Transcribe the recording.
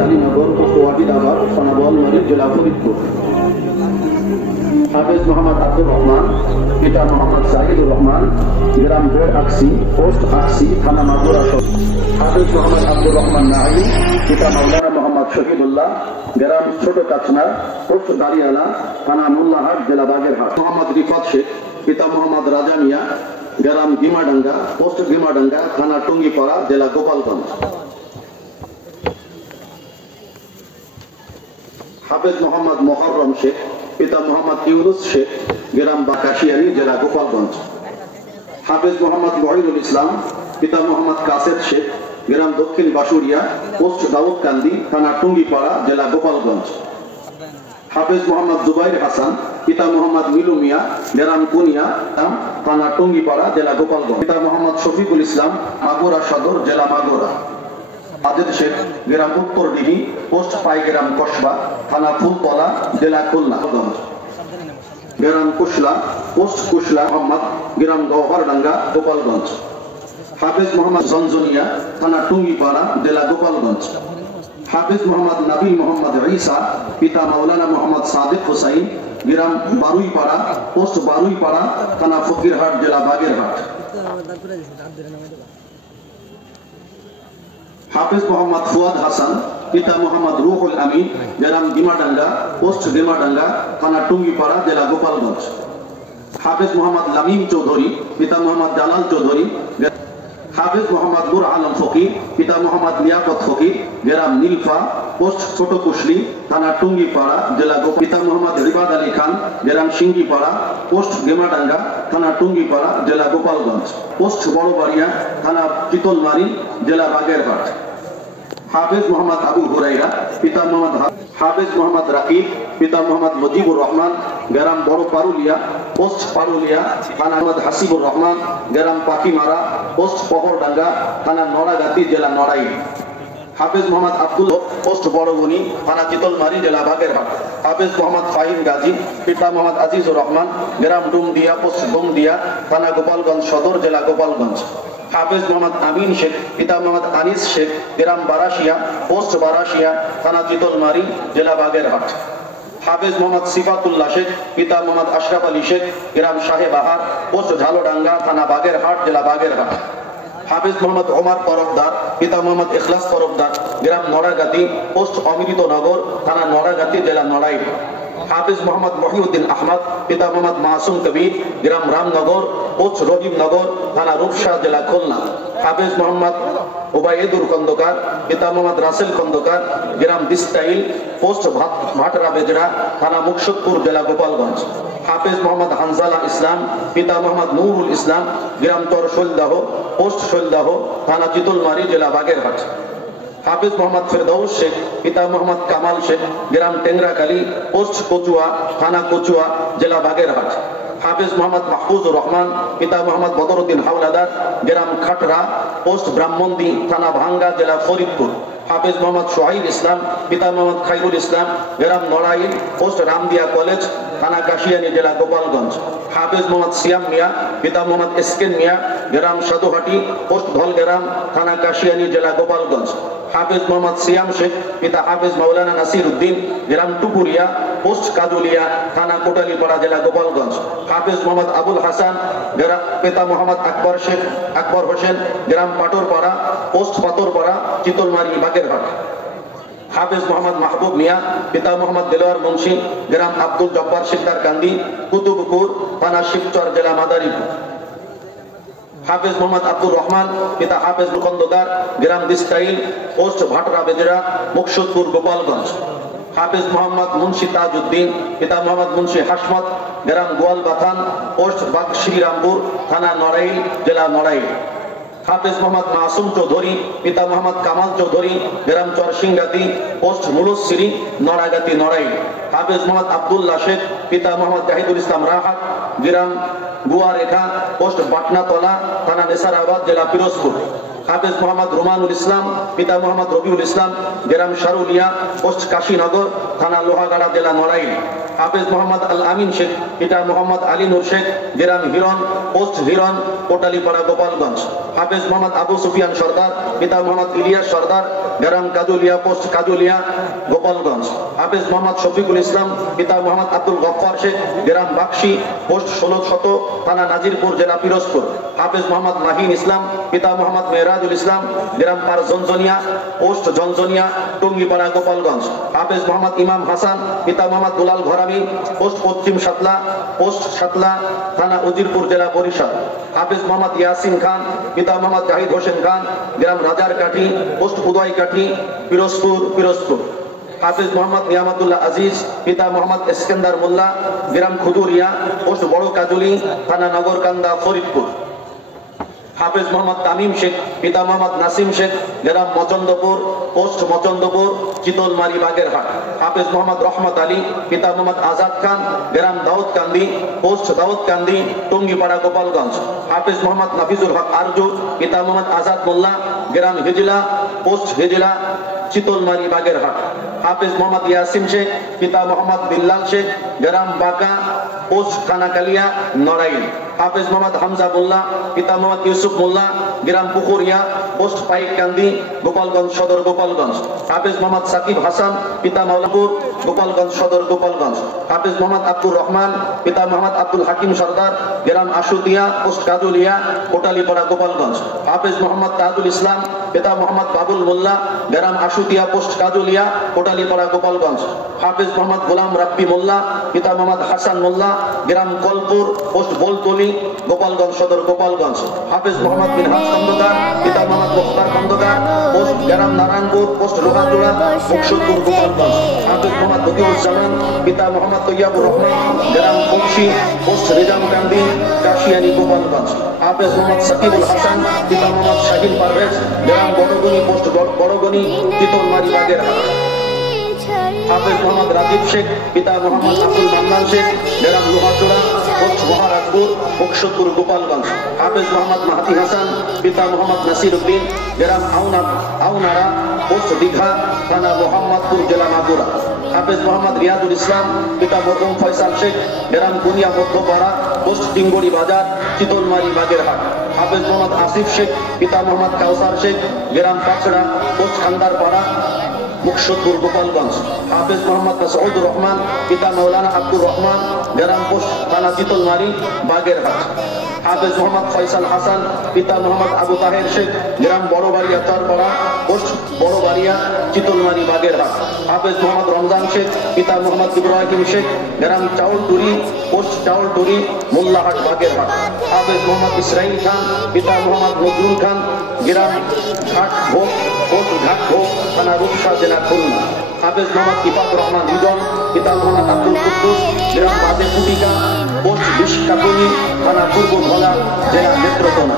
জালিনগর post ওয়াহিদাবাদ থানা বোয়ালমারী জেলা ফরিদপুর। হাফেজ মোহাম্মদ আব্দুর রহমান, পিতা মোহাম্মদ সাহিদুর রহমান, গ্রাম বোর আকসি পোস্ট আকসি থানা মাগুরা। হাফেজ মোহাম্মদ আব্দুর রহমান নাহি, পিতা মাওলানা মোহাম্মদ শহীদুল্লাহ, গ্রাম ছোট কাছনা পোস্ট দাঁড়িয়ালা থানা মোল্লাহাট জেলা বাগেরহাট। মোহাম্মদ রিফাত শেখ, পিতা মোহাম্মদ রাজা মিয়া, গ্রাম গিমাডাঙ্গা পোস্ট গিমাডাঙ্গা থানা টুঙ্গিপাড়া জেলা গোপালগঞ্জ। হাফেজ মোহাম্মদ মোহররম শেখ, পিতা মোহাম্মদ ইউনুস শেখ, গ্রাম বাকাশিয়ারি জেলা গোপালগঞ্জ। হাফেজ মোহাম্মদ মহিনুল ইসলাম, পিতা মোহাম্মদ কাসেদ শেখ, গ্রাম দক্ষিণ বাসুরিয়া পোস্ট দাউদকান্দি থানা টুঙ্গিপাড়া জেলা গোপালগঞ্জ। হাফেজ মোহাম্মদ জুবাইর হাসান, পিতা মোহাম্মদ মিলু মিয়া, গ্রাম কুনিয়া থানা টুঙ্গিপাড়া জেলা গোপালগঞ্জ। পিতা মোহাম্মদ শফিকুল ইসলাম, মাগুরা সদর জেলা মাগুরা। আদিল শেখ, গ্রাম উত্তরডিহি পোস্ট পাইগ্রাম কসবা থানা ফুলতলা জেলা খুলনা। গ্রাম কুশলা পোস্ট কুশলা মোহাম্মদ, গ্রাম গওহরডাঙ্গা গোপালগঞ্জ। হাফেজ মোহাম্মদ জনজনিয়া থানা টুঙ্গিপাড়া জেলা গোপালগঞ্জ। হাফেজ মোহাম্মদ নবী মোহাম্মদ ঈসা, পিতা মাওলানা মোহাম্মদ সাদিক হুসাইন, গ্রাম বারুইপাড়া পোস্ট বারুইপাড়া থানা ফকিরহাট জেলা বাগেরহাট। হাফেজ মোহাম্মদ ফুয়াদ হাসান, পিতা মোহাম্মদ রুহুল আমিন, গ্রাম গিমাডাঙ্গা পোস্ট গিমাডাঙ্গা থানা টুঙ্গিপাড়া জেলা গোপালগঞ্জ। হাফেজ মোহাম্মদ লামিম চৌধুরী, পিতা মোহাম্মদ জালাল চৌধুরী। হাফেজ মোহাম্মদ নূর আলম ফকির, পিতা মোহাম্মদ লিয়াকত ফকির, গ্রাম নীলফা পোস্ট ছোট কুশলি থানা টুঙ্গিপাড়া জেলা গোপাল। পিতা মোহাম্মদ রিবাদ আলী খান, গ্রাম সিঙ্গিপাড়া পোস্ট গেমাডাঙ্গা থানা টুঙ্গিপাড়া জেলা গোপালগঞ্জ। পোস্ট বড়বাড়িয়া থানা চিতলমারি জেলা বাগেরহাট। হাফেজ মোহাম্মদ আবু হুরাইরা, পিতা মোহাম্মদ হাফেজ মোহাম্মদ রাকিব, পিতা মোহাম্মদ মুজিবুর রহমান, গ্রাম বড় পারুলিয়া পোস্ট পারুলিয়া থানা হাসিবুর রহমান, গ্রাম পাখিমারা পোস্ট পহরডাঙ্গা থানা নড়াগাতি জেলা নড়াইল। হাফেজ মোহাম্মদ আব্দুল পোস্ট বড়গুনি থানা চিতলমারি জেলা বাগেরহাট। হাফেজ মোহাম্মদ ফাহিম গাজী, পিতা মোহাম্মদ আজিজুর রহমান, গ্রাম ডুমদিয়া পোস্ট ডুমদিয়া থানা গোপালগঞ্জ সদর জেলা গোপালগঞ্জ। হাফেজ মোহাম্মদ আমিন শেখ, পিতা মোহাম্মদ আনিস শেখ, গ্রাম বারাশিয়া পোস্ট বারাশিয়া থানা চিতলমারি জেলা বাগেরহাট। হাফেজ মোহাম্মদ সিফাতুল্লাহ শেখ, পিতা মোহাম্মদ আশরাফ আলী শেখ, গ্রাম শাহেবাহার পোস্ট ঝালোডাঙ্গা থানা বাগেরহাট জেলা বাগেরহাট। হাফেজ মোহাম্মদ ওমর তরফদার, পিতা মোহাম্মদ ইখলাস তরফদার, গ্রাম নড়াগাতি পোস্ট অমৃতনগর থানা নড়াগাতি জেলা নড়াইল। হাফেজ মোহাম্মদ মহিউদ্দিন আহমদ, পিতা মোহাম্মদ মাসুম কবির, গ্রাম রামনগর পোস্ট রহিমনগর থানা রূপসা জেলা খুলনা। হাফেজ মোহাম্মদ ওবায়েদুর খন্দকার, পিতা মোহাম্মদ রাসেল খন্দকার, গ্রাম দিস্তাইল পোস্ট ভাটরা বেজরা থানা মুকসুদপুর জেলা গোপালগঞ্জ। হাফেজ মোহাম্মদ হানজালা ইসলাম, পিতা মোহাম্মদ নুরুল ইসলাম, গ্রাম চরশৈলদাহ পোস্ট শৈলদাহ থানা চিতলমারি জেলা বাগেরহাট। হাফেজ মোহাম্মদ ফেরদৌস শেখ, পিতা মোহাম্মদ কামাল শেখ, গ্রাম টেংরাকালী পোস্ট কচুয়া থানা কচুয়া জেলা বাগেরহাট। হাফেজ মোহাম্মদ মাহফুজুর রহমান, পিতা মোহাম্মদ বদরুদ্দিন হাওলাদার, গ্রাম খাটরা পোস্ট ব্রাহ্মণদী থানা ভাঙ্গা জেলা ফরিদপুর। হাফেজ মোহাম্মদ সোহাইল ইসলাম, পিতা মোহাম্মদ খাইরুল ইসলাম, গ্রাম নড়াইল পোস্ট রামদিয়া কলেজ থানা কাশিয়ানী জেলা গোপালগঞ্জ। হাফেজ মোহাম্মদ সিয়াম মিয়া, পিতা মোহাম্মদ এসকেন মিয়া, গ্রাম সাধুহাটি পোস্ট ধলগ্রাম থানা কাশিয়ানী জেলা গোপালগঞ্জ। হাফেজ মোহাম্মদ সিয়াম শেখ, পিতা হাফেজ মাওলানা নাসির উদ্দিন, গ্রাম টুকুরিয়া পোস্ট কাজুলিয়া থানা কোটালীপাড়া জেলা গোপালগঞ্জ। হাফেজ মোহাম্মদ আবুল হাসান, পিতা মোহাম্মদ আকবর হোসেন, গ্রাম পাটরপাড়া পোস্ট পাতরপাড়া চিতলমারি বাগেরহাট। হাফেজ মোহাম্মদ মাহবুব মিয়া, পিতা মোহাম্মদ দেলোয়ার মুন্সি, গ্রাম আব্দুল জব্বার শিকদার কান্দি কুতুবপুর থানা শিবচর জেলা মাদারীপুর। হাফেজ মোহাম্মদ আব্দুর রহমান, পিতা হাফেজ খন্দকার, গ্রাম দিস্তাইল পোস্ট ভাটরা বেজরা মুকসুদপুর গোপালগঞ্জ। হাফেজ মোহাম্মদ মুন্সি তাজউদ্দিন, পিতা মোহাম্মদ মুন্সি হাসমত, গ্রাম গোয়ালবাথান পোস্ট বাগ শ্রীরামপুর থানা নড়াইল জেলা নড়াইল। হাফেজ মোহাম্মদ মাসুম চৌধুরী, পিতা মোহাম্মদ কামাল চৌধুরী, গ্রাম চরসিংগাতি পোস্ট মুলসিরি নড়াগাতি নড়াইল। হাফেজ মোহাম্মদ আব্দুল্লাহ শেখ, পিতা মোহাম্মদ জাহিদুল ইসলাম রাহাত, গ্রাম গুয়ারেখা পোস্ট পাটনাতলা থানা নেসারাবাদ জেলা পিরোজপুর। হাফেজ মোহাম্মদ রোমানুল ইসলাম, পিতা মোহাম্মদ রবিউল ইসলাম, গ্রাম শারুলিয়া, পোস্ট কাশীনগর, থানা লোহাগাড়া, জেলা নড়াইল। হাফেজ মোহাম্মদ আল আমিন শেখ, পিতা মোহাম্মদ আলী নূর শেখ, গ্রাম হিরন, পোস্ট হিরন, কোটালীপাড়া, গোপালগঞ্জ। হাফেজ মোহাম্মদ আবু সুফিয়ান সর্দার, পিতা মোহাম্মদ ইলিয়াস সর্দার, গ্রাম কাজুলিয়া, পোস্ট কাজুলিয়া, গোপালগঞ্জ। হাফেজ মোহাম্মদ শফিকুল ইসলাম, পিতা মোহাম্মদ আব্দুল গফফার শেখ, গ্রাম বাক্সি, পোস্ট 1600, থানা নাজিরপুর, জেলা পিরোজপুর। হাফেজ মোহাম্মদ মাহিন ইসলাম, পিতা মোহাম্মদ মেহরাজুল ইসলাম, গ্রাম পার জনজনিয়া, পোস্ট জনজনিয়া, টুঙ্গিপাড়া, গোপালগঞ্জ। হাফেজ মোহাম্মদ ইমাম হাসান, পিতা মোহাম্মদ দুলাল ঘরামি, পোস্ট পশ্চিম সাতলা, পোস্ট সাতলা, থানা উজিরপুর, জেলা বরিশাল। হাফেজ মোহাম্মদ ইয়াসিন খান, পিতা মোহাম্মদ জাহিদ হোসেন খান, গ্রাম রাজার কাঠি, পোস্ট উদয় কাঠি, পিরোজপুর। হাফেজ মোহাম্মদ নিয়ামতুল্লাহ আজিজ, পিতা মোহাম্মদ ইস্কেন্দার মোল্লা, গ্রাম খুদুরিয়া, পোস্ট বড় কাজুলি, থানা নগরকান্দা, ফরিদপুর। হাফেজ মোহাম্মদ তামিম শেখ, পিতা মোহাম্মদ নাসিম শেখ, গ্রাম মচন্দপুর, পোস্ট মচন্দপুর, চিতলমারি, বাগেরহাট। হাফেজ মোহাম্মদ রহমত আলী, পিতা মোহাম্মদ আজাদ খান, গ্রাম দাউদকান্দি, পোস্ট দাউদকান্দি, টুঙ্গিপাড়া, গোপালগঞ্জ। হাফেজ মোহাম্মদ নাফিজুল হক আরজু, পিতা মোহাম্মদ আজাদ মোল্লা, গ্রাম হিজলা, পোস্ট হিজলা, চিতলমারি, বাগেরহাট। হাফেজ মোহাম্মদ ইয়াসিন শেখ, পিতা মোহাম্মদ বিল্লাল শেখ, গ্রাম বাঁকা, পোস্ট খানাকালিয়া, নড়াইল। হাফেজ মোহাম্মদ হামজা মোল্লা, পিতা মোহাম্মদ ইউসুফ মোল্লা, গ্রাম পুকুরিয়া, পোস্ট পাইককান্দি, গোপালগঞ্জ সদর, গোপালগঞ্জ। হাফেজ মোহাম্মদ সাকিব হাসান, পিতা মাওলাপুর, গোপালগঞ্জ সদর, গোপালগঞ্জ। হাফেজ মোহাম্মদ আব্দুর রহমান, পিতা মোহাম্মদ আব্দুল হাকিম সর্দার, গ্রাম আশুতিয়া, পোস্ট কাজুলিয়া, কোটালীপাড়া, গোপালগঞ্জ। হাফেজ মোহাম্মদ তাজুল ইসলাম, পিতা মোহাম্মদ বাবুল মোল্লা, গ্রাম আশুতিয়া, পোস্ট কাজুলিয়া, কোটালীপাড়া, গোপালগঞ্জ। হাফেজ মোহাম্মদ গোলাম রাব্বি মোল্লা, পিতা মোহাম্মদ হাসান মোল্লা, গ্রাম কলপুর, পোস্ট বোলতলি, গোপালগঞ্জ সদর, গোপালগঞ্জ। হাফেজ মোহাম্মদ মিনহাজ খন্দকার, পিতা মোহাম্মদ মুখতার খন্দকার, পোস্ট গ্রাম নারায়ণপুর, পোস্ট লোহাজোড়া, মুকসুদপুর, গোপালগঞ্জ। হাফেজ মোহাম্মদ বদিউজ্জামান, পিতা মোহাম্মদ তৈয়াবুর রহমান, গ্রাম বংশী, পোস্ট রেজামকান্দি, কাশিয়ানী, গোপালগঞ্জ। হাফেজ মোহাম্মদ সাকিবুল হাসান, পিতা মোহাম্মদ শাহিন পারভেজ, গ্রাম বড়গনি, পোস্ট বড়গনি, চিতলমারি, বাগেরহাট। হাফেজ মোহাম্মদ রাজীব শেখ, পিতা মোহাম্মদ আব্দুল মান্নান শেখ, গ্রাম লোহাজোড়া, পোস্ট মহারাজপুর, মুকসুদপুর, গোপালগঞ্জ। হাফেজ মোহাম্মদ মাহাতি হাসান, পিতা মোহাম্মদ নাসির উদ্দিন, গ্রাম আউনারা, পোস্ট দীঘা, থানা মোহাম্মদপুর, জেলা মাগুরা। হাফেজ মোহাম্মদ রিয়াদুল ইসলাম, পিতা মরহুম ফয়সাল শেখ, গ্রাম বুনিয়া মধ্যপাড়া, পোস্ট টিঙ্গড়ি বাজার, চিতলমারি, বাগেরহাট। হাফেজ মোহাম্মদ আসিফ শেখ, পিতা মোহাম্মদ কাউসার শেখ, গ্রাম পাচড়া, পোস্ট খান্দারপাড়া, মুকসুদপুর, গোপালগঞ্জ। হাফেজ মোহাম্মদ মাসউদুর রহমান, পিতা মৌলানা আব্দুর রহমান, গ্রাম পোস্ট থানা চিতলমারি, বাগেরহাট। হাফেজ মোহাম্মদ ফয়সাল হাসান, পিতা মোহাম্মদ আবু তাহের শেখ, গ্রাম বড়বাড়িয়া চরপাড়া, পোস্ট বড়বাড়িয়া, চিতলমারি, বাগেরহাট। হাফেজ মোহাম্মদ রমজান শেখ, পিতা মোহাম্মদ ইব্রাহিম শেখ, গ্রাম চাউলটুরি, পোস্ট চাউলটুরি, মোল্লাহাট, বাগেরহাট। হাফেজ মোহাম্মদ ইসরাইল খান, পিতা মোহাম্মদ নজরুল খান, গ্রাম ঘাটভোগ, পোস্ট ঘাটভোগ, থানা রূপসা, জেলা খুলনা। হাফেজ মোহাম্মদ ইফাত রহমান রিজন, পিতা মোহাম্মদ আব্দুল কুদ্দুস, গ্রাম বাদে পুটিকা, পোস্ট বিশকাপুনি, থানা পূর্ব ভোলা, জেলা নেত্রকোনা।